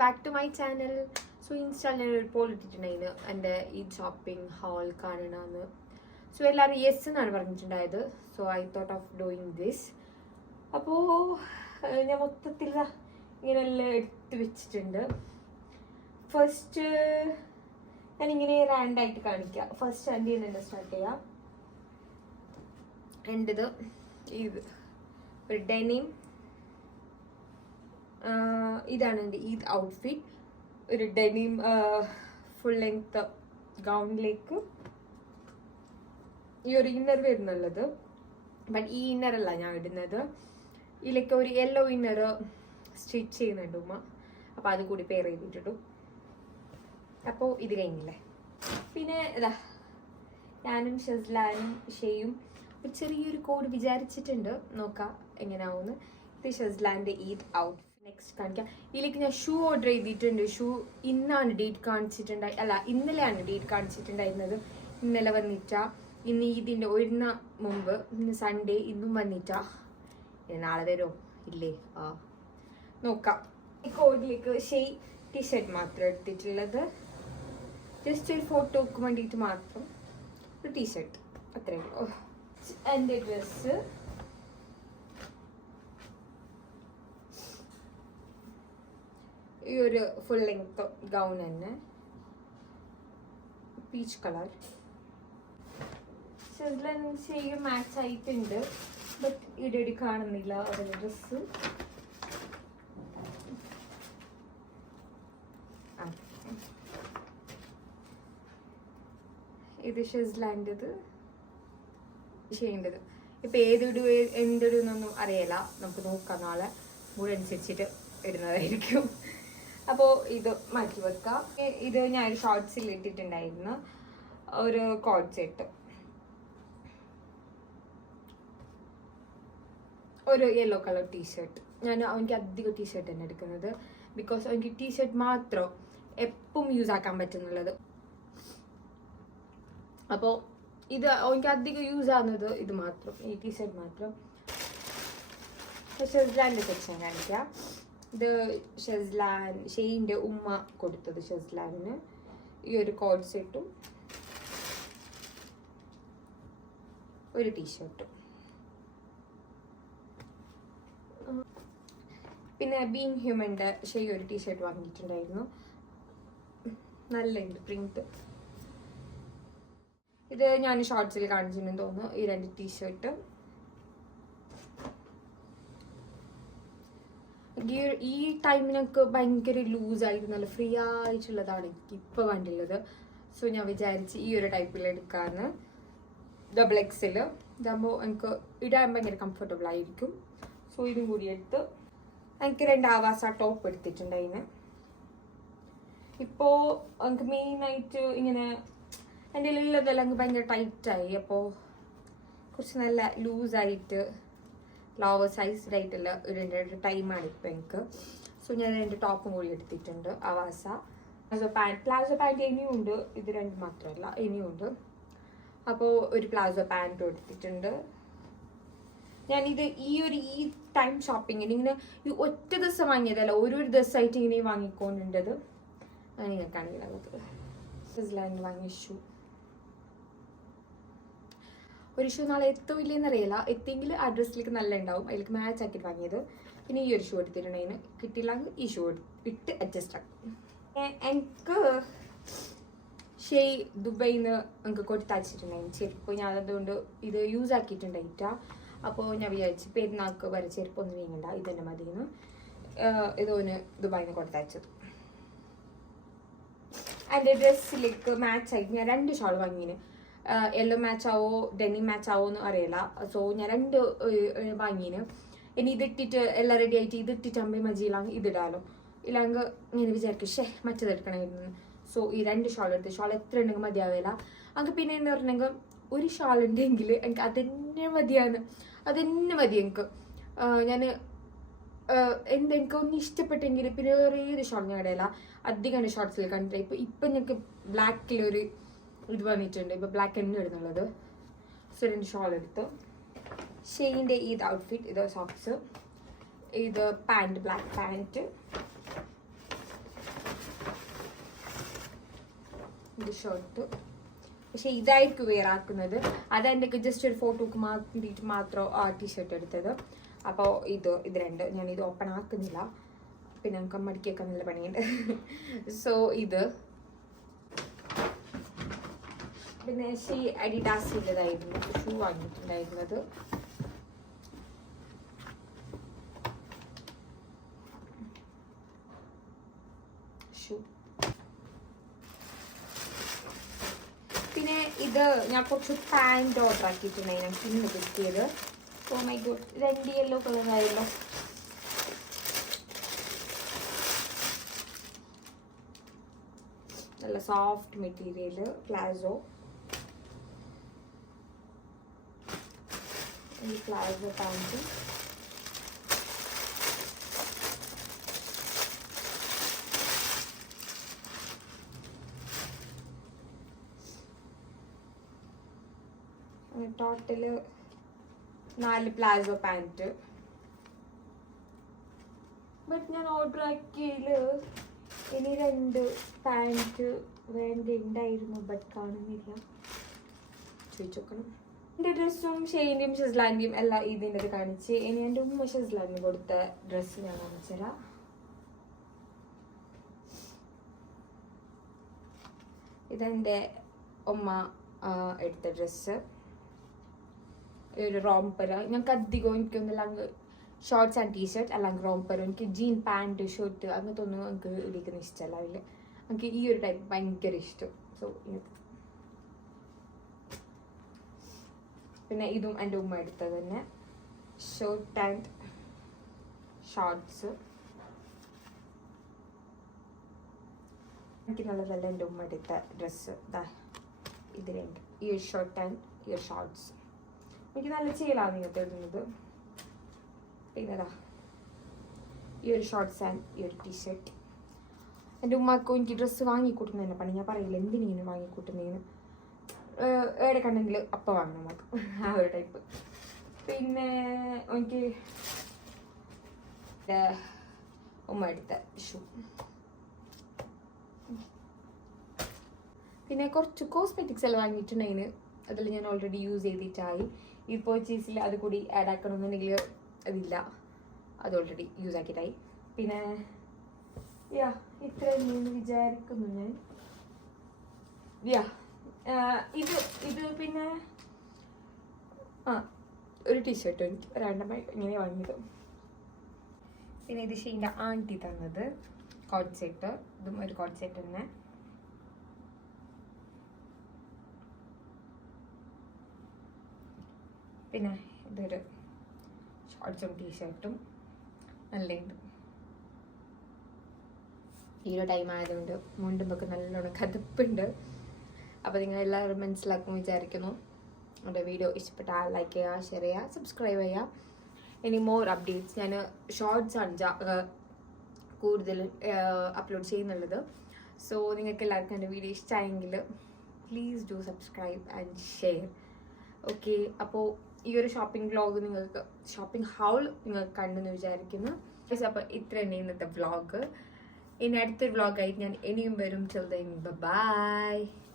Back to my channel. So install ഞാൻ ഒരു poll ഇട്ടിട്ടുണ്ടായിരുന്നു എൻ്റെ ഈ ഷോപ്പിംഗ് ഹാൾ കാണണമെന്ന്. സോ എല്ലാവരും യെസ് എന്നാണ് പറഞ്ഞിട്ടുണ്ടായത്. So I thought of doing this. അപ്പോൾ ഞാൻ മൊത്തത്തിൽ ഇങ്ങനെല്ലാം എടുത്ത് വെച്ചിട്ടുണ്ട്. ഫസ്റ്റ് ഞാനിങ്ങനെ റാൻഡായിട്ട് കാണിക്കാം. ഫസ്റ്റ് എൻ്റെ തന്നെ സ്റ്റാർട്ട് ചെയ്യാം. എൻ്റെത് ഇത് ഒരു ഡെനിം. ഇതാണ് എൻ്റെ ഈ ഔട്ട്ഫിറ്റ്. ഒരു ഡെനിം ഫുൾ ലെങ്ത് ഗൗണിലേക്ക് ഈ ഒരു ഇന്നർ വരുന്നുള്ളത്. ബട്ട് ഈ ഇന്നറല്ല ഞാൻ ഇടുന്നത്. ഇതിലേക്ക് ഒരു യെല്ലോ ഇന്നർ സ്റ്റിച്ച് ചെയ്യുന്നുണ്ട് ഉമ്മ. അപ്പോൾ അത് കൂടി പെയർ ചെയ്തിട്ടിട്ടു. അപ്പോൾ ഇത് കഴിഞ്ഞില്ലേ. പിന്നെ ഇതാ ഞാനും ഷെസ്ലാനും ഷെയും ഒരു ചെറിയൊരു കോഡ് വിചാരിച്ചിട്ടുണ്ട്. നോക്കാം എങ്ങനെയാവുമെന്ന്. ഇത് ഷെസ്ലാൻ്റെ ഈദ് ഔട്ട്ഫിറ്റ്. നെക്സ്റ്റ് കാണിക്കാം. ഇതിലേക്ക് ഞാൻ ഷൂ ഓർഡർ ചെയ്തിട്ടുണ്ട്. ഷൂ ഇന്നാണ് ഡേറ്റ് കാണിച്ചിട്ടുണ്ടായി, അല്ല ഇന്നലെയാണ് ഡേറ്റ് കാണിച്ചിട്ടുണ്ടായിരുന്നത്. ഇന്നലെ വന്നിട്ടാ. ഇന്ന് ഇതിൻ്റെ ഒരുന്ന മുമ്പ് ഇന്ന് സൺഡേ. ഇന്നും വന്നിട്ടാ. നാളെ വരുമോ ഇല്ലേ? നോക്കാം. ഈ കോഡിലേക്ക് ഷെയ് ടീഷർട്ട് മാത്രം എടുത്തിട്ടുള്ളത്. ജസ്റ്റ് ഒരു ഫോട്ടോക്ക് വേണ്ടിയിട്ട് മാത്രം ഒരു ടീഷർട്ട്, അത്രയേ ഉള്ളൂ. എൻ്റെ ഡ്രസ്സ് ഈ ഒരു ഫുൾ ലെങ്ത് ഗൗൺ തന്നെ, പീച്ച് കളർ. ഷെസ്ലൻ ഷെയ്യും മാച്ച് ആയിട്ടുണ്ട്. ബട്ട് ഇടടി കാണുന്നില്ല അവരുടെ ഡ്രസ്സ്. ഇത് ഷെസ്ലാൻ്റെത്, ഷെയ്ൻ്റെത്. ഇപ്പം ഏതിടു എന്തിടുന്നൊന്നും അറിയില്ല. നമുക്ക് നോക്കാം. നാളെ മൂഡ് അനുസരിച്ചിട്ട് ഇടുന്നതായിരിക്കും. അപ്പോൾ ഇത് മാറ്റി വെക്കാം. ഇത് ഞാൻ ഷോർട്സിൽ ഇട്ടിട്ടുണ്ടായിരുന്നു ഒരു കോഡ് സെറ്റ്. ഒരു യെല്ലോ കളർ ടീഷർട്ട്. എനിക്ക് അധികം ടീഷർട്ട് തന്നെ എടുക്കുന്നത്. ബിക്കോസ് എനിക്ക് ടീഷർട്ട് മാത്രം എപ്പം യൂസ് ആക്കാൻ പറ്റുന്നുള്ളത്. അപ്പോൾ ഇത് എനിക്ക് അധികം യൂസ് ആകുന്നത് ഇത് മാത്രം, ഈ ടീഷർട്ട് മാത്രം. ഷെസ്ലാൻ്റെ സെക്ഷൻ കാണിക്കാം. ഇത് ഷെസ്ലാൻ ഷെയ്ൻ്റെ ഉമ്മ കൊടുത്തത് ഷെസ്ലാനിന്. ഈ ഒരു കോഡ് സെറ്റും ഒരു ടീഷർട്ടും. പിന്നെ ബീങ് ഹ്യൂമൻ്റെ ഷെയ് ഒരു ടീഷർട്ട് വാങ്ങിയിട്ടുണ്ടായിരുന്നു. നല്ലുണ്ട് പ്രിന്റ്. ഇത് ഞാൻ ഷോർട്സിൽ കാണിച്ചിട്ടുണ്ടെന്ന് തോന്നുന്നു. ഈ രണ്ട് ടീഷർട്ട്. ഈ ടൈമിനൊക്കെ ഭയങ്കര ലൂസായിട്ട് നല്ല ഫ്രീ ആയിട്ടുള്ളതാണ് എനിക്ക് ഇപ്പോൾ കണ്ടുള്ളത്. സോ ഞാൻ വിചാരിച്ച് ഈ ഒരു ടൈപ്പിൽ എടുക്കാമെന്ന്. XXL ഇതാകുമ്പോൾ എനിക്ക് ഇടാൻ ഭയങ്കര കംഫർട്ടബിൾ ആയിരിക്കും. സോ ഇതും കൂടി എടുത്ത് എനിക്ക് 2 ആവാസ ടോപ്പ് എടുത്തിട്ടുണ്ടായിന്. ഇപ്പോൾ എനിക്ക് മെയിനായിട്ട് ഇങ്ങനെ എൻ്റെ ഉള്ളതെല്ലാം എനിക്ക് ഭയങ്കര ടൈറ്റായി. അപ്പോൾ കുറച്ച് നല്ല ലൂസായിട്ട് ലോവർ സൈസ്ഡ് ആയിട്ടുള്ള ഒരു ടൈമാണ് ഇപ്പോൾ എനിക്ക്. സോ ഞാൻ 2 ടോപ്പും കൂടി എടുത്തിട്ടുണ്ട്. ആവാസ പ്ലാസോ പാൻറ്റ് ഇനിയും ഉണ്ട്. ഇത് 2 മാത്രമല്ല, ഇനിയും ഉണ്ട്. അപ്പോൾ ഒരു പ്ലാസോ പാൻറ്റും എടുത്തിട്ടുണ്ട്. ഞാനിത് ഈ ടൈം ഷോപ്പിങ്ങിന് ഇങ്ങനെ ഈ ഒറ്റ ദിവസം വാങ്ങിയതല്ല, ഒരു ദിവസമായിട്ട് ഇങ്ങനെ വാങ്ങിക്കൊണ്ടുണ്ടത്. നിങ്ങൾക്കാണെങ്കിൽ നമുക്ക് സ്വിറ്റ്സർലാൻഡ് വാങ്ങിയ ഷൂ. ഒരു ഷൂ നാളെ എത്തുമില്ലെന്ന് അറിയില്ല. എത്തിയെങ്കിൽ ആ ഡ്രസ്സിലേക്ക് നല്ല ഉണ്ടാവും. അതിലേക്ക് മാച്ച് ആക്കിയിട്ട് വാങ്ങിയത്. പിന്നെ ഈ ഒരു ഷൂ എടുത്തിട്ടുണ്ടെങ്കിൽ കിട്ടിയില്ലെങ്കിൽ ഈ ഷൂ ഇട്ട് അഡ്ജസ്റ്റ് ആക്കും. എനിക്ക് ഷെയ് ദുബൈയിൽ നിന്ന് എനിക്ക് കൊടുത്തയച്ചിട്ടുണ്ടായിരുന്നു ചെരുപ്പ്. ഞാൻ അതുകൊണ്ട് ഇത് യൂസ് ആക്കിയിട്ടുണ്ടായിട്ടാ. അപ്പോൾ ഞാൻ വിചാരിച്ചു പെരുന്നാൾക്ക് വരെ ചെരുപ്പൊന്നും വീങ്ങണ്ട, ഇതന്നെ മതിയെന്ന്. ഇതൊന്ന് ദുബായിൽ നിന്ന് കൊടുത്തയച്ചത്. എൻ്റെ ഡ്രസ്സിലേക്ക് മാച്ച് ആയിട്ട് ഞാൻ 2 ഷോൾ വാങ്ങിന്. യെല്ലോ മാച്ച് ആവോ ഡെനിം മാച്ച് ആവോ എന്ന് അറിയില്ല. സോ ഞാൻ 2 വാങ്ങിന്. ഇനി ഇതിട്ടിട്ട് എല്ലാം റെഡി ആയിട്ട് ഇതിട്ടിട്ട് അമ്മ മജിയിലാങ്കിൽ ഇതിടാലോ. ഇല്ലെങ്കിൽ ഇങ്ങനെ വിചാരിക്കും മറ്റതെടുക്കണമായിരുന്നു. സോ ഈ 2 ഷോൾ എടുത്ത് ഷോൾ എത്ര ഉണ്ടെങ്കിൽ മതിയാവില്ല. എനിക്ക് പിന്നെ എന്ന് പറഞ്ഞെങ്കിൽ ഒരു ഷോൾ ഉണ്ടെങ്കിൽ എനിക്ക് അതന്നെ മതിയാണ്. അതന്നെ മതി എനിക്ക്. ഞാൻ എനിക്കൊന്നും ഇഷ്ടപ്പെട്ടെങ്കിൽ പിന്നെ വേറെ ഏത് ഷോൾ ഞാൻ ഇടയില്ല. അധികം ഷോർട്സിൽ കണ്ടിട്ട് ഇപ്പം ഞങ്ങൾക്ക് ബ്ലാക്കിലൊരു ഇത് വന്നിട്ടുണ്ട്. ഇപ്പോൾ ബ്ലാക്ക് തന്നെ ഇടുന്നുള്ളത്. സോ 2 ഷോൾ എടുത്തു. ഷെയ്ൻ്റെ ഈദ് ഔട്ട്ഫിറ്റ്. ഇത് സോക്സ്, ഇത് പാൻറ്റ്, ബ്ലാക്ക് പാൻറ്റ്. ഇത് ഷർട്ട്. പക്ഷെ ഇതായിരിക്കും വെയർ ആക്കുന്നത്. അതെൻ്റെ ജസ്റ്റ് ഒരു ഫോട്ടോക്ക് വേണ്ടിയിട്ട് മാത്രം ആ ടീഷർട്ട് എടുത്തത്. അപ്പോൾ ഇത് രണ്ട് ഞാനിത് ഓപ്പൺ ആക്കുന്നില്ല, പിന്നെ നമുക്ക് മടിക്കൊക്കെ നല്ല പണിയുണ്ട്. സോ ഇത് പിന്നെ അഡിഡാസിൻ്റെതായിരുന്നു ഷൂ വാങ്ങിയിട്ടുണ്ടായിരുന്നത്. ഷൂ. പിന്നെ ഇത് ഞാൻ കുറച്ച് പാൻറ് ഓർഡർ ആക്കിയിട്ടുണ്ടായി, ഞാൻ ഇന്ന് കിട്ടിയത്. ഓ മൈ ഗോഡ്, 2 യെല്ലോ കളറായല്ലോ. നല്ല സോഫ്റ്റ് മെറ്റീരിയൽ, പ്ലാസോ. ഈ palazzo pant total 4 palazzo pant. But ഞാൻ ഓർഡർ ആക്കിയതിൽ ഇനി 2 പാൻറ് വേണ്ടിണ്ടായിരുന്നു, ബട്ട് കാണുന്നില്ല, ചോദിച്ചു നോക്കണം. എൻ്റെ ഡ്രസ്സും ഷെയിൻ്റെയും ഷെസ്ലാൻ്റെയും എല്ലാം ഇതിൻ്റെ കാണിച്ച്. ഇനി എൻ്റെ ഉമ്മ ഷെസ്ലാൻഡിന് കൊടുത്ത ഡ്രസ്സ് ഞാൻ കാണിച്ചുതരാം. ഇതെൻ്റെ ഉമ്മ എടുത്ത ഡ്രസ്സ്. ഒരു റോംപർ. ഞങ്ങൾക്ക് അധികം എനിക്കൊന്നും ഷോർട്ട്സ് ആൻഡ് ടീഷർട്ട് അല്ലെങ്കിൽ റോംപർ. എനിക്ക് ജീൻ പാൻറ് ഷർട്ട് അങ്ങനത്തെ ഒന്നും എനിക്ക് ഇടിക്കുന്ന ഇഷ്ടമല്ല. അതിൽ എനിക്ക് ഈ ഒരു ടൈപ്പ് ഭയങ്കര ഇഷ്ടം. സോ പിന്നെ ഇതും എൻ്റെ ഉമ്മ എടുത്തത് തന്നെ, ഷർട്ട് ആൻഡ് ഷോർട്ട്സ്. എനിക്ക് നല്ലതല്ല എൻ്റെ ഉമ്മ എടുത്ത ഡ്രസ്സ്. ഇത് 2, ഈ ഒരു ഷർട്ട് ആൻഡ് ഈ ഒരു ഷോർട്ട്സ്. എനിക്ക് നല്ല ചെയ്യലാണ് ഇങ്ങനത്തെ ഇടുന്നത്. പിന്നെ ഈ ഒരു ഷോർട്ട്സ് ആൻഡ് ഈ ഒരു ടീഷർട്ട്. എൻ്റെ ഉമ്മക്കും എനിക്ക് ഡ്രസ്സ് വാങ്ങിക്കൂട്ടുന്നതിനെ പണി. ഞാൻ പറയില്ല എന്തിനിങ്ങനെ വാങ്ങിക്കൂട്ടുന്നതിന്, എവിടെ കണ്ടെങ്കിൽ അപ്പം വാങ്ങണം നമുക്ക്, ആ ഒരു ടൈപ്പ്. പിന്നെ എനിക്ക് ഉമ്മ എടുത്ത ഷൂ. പിന്നെ കുറച്ച് കോസ്മെറ്റിക്സ് എല്ലാം വാങ്ങിയിട്ടുണ്ടതിന്. അതിൽ ഞാൻ ഓൾറെഡി യൂസ് ചെയ്തിട്ടായി. ഈ പർച്ചേസിൽ അത് കൂടി ആഡ് ആക്കണമെന്നുണ്ടെങ്കിൽ അതില്ല, അത് ഓൾറെഡി യൂസ് ആക്കിയിട്ടായി. പിന്നെ ഇത്രയെന്ന് വിചാരിക്കുന്നു ഞാൻ. ഇത് പിന്നെ ഒരു ടീഷർട്ട് എനിക്ക് രണ്ടമായി ഇങ്ങനെ വാങ്ങിയത്. പിന്നെ ഇത് ഷീൻ്റെ ആൻറ്റി തന്നത് കോഡ് സെറ്റ്. ഇതും ഒരു കോഡ് സെറ്റ് തന്നെ. പിന്നെ ഇതൊരു ഷോർട്ട്സും ടീഷർട്ടും നല്ലത്. ഈ ഒരു ടൈം ആയതുകൊണ്ട് മുണ്ടുമ്പൊക്കെ നല്ലോണം കതുപ്പുണ്ട്. അപ്പോൾ നിങ്ങൾ എല്ലാവരും മനസ്സിലാക്കും വിചാരിക്കുന്നു. എൻ്റെ വീഡിയോ ഇഷ്ടപ്പെട്ടാൽ ലൈക്ക് ചെയ്യുക, ഷെയർ ചെയ്യുക, സബ്സ്ക്രൈബ് ചെയ്യുക. ഇനി മോർ അപ്ഡേറ്റ്സ് ഞാൻ ഷോർട്സ് ആണ് കൂടുതലും അപ്ലോഡ് ചെയ്യുന്നുള്ളത്. സോ നിങ്ങൾക്ക് എല്ലാവർക്കും എൻ്റെ വീഡിയോ ഇഷ്ടമായെങ്കിൽ please do subscribe and share. Okay, അപ്പോൾ ഈ ഒരു ഷോപ്പിംഗ് വ്ളോഗ് നിങ്ങൾക്ക്, ഷോപ്പിംഗ് ഹൗൾ നിങ്ങൾക്ക് കണ്ടെന്ന് വിചാരിക്കുന്നു. അപ്പോൾ ഇത്ര തന്നെ ഇന്നത്തെ വ്ളോഗ്. ഇനി അടുത്തൊരു വ്ളോഗായിട്ട് ഞാൻ ഇനിയും വരും. Till then, bye bye.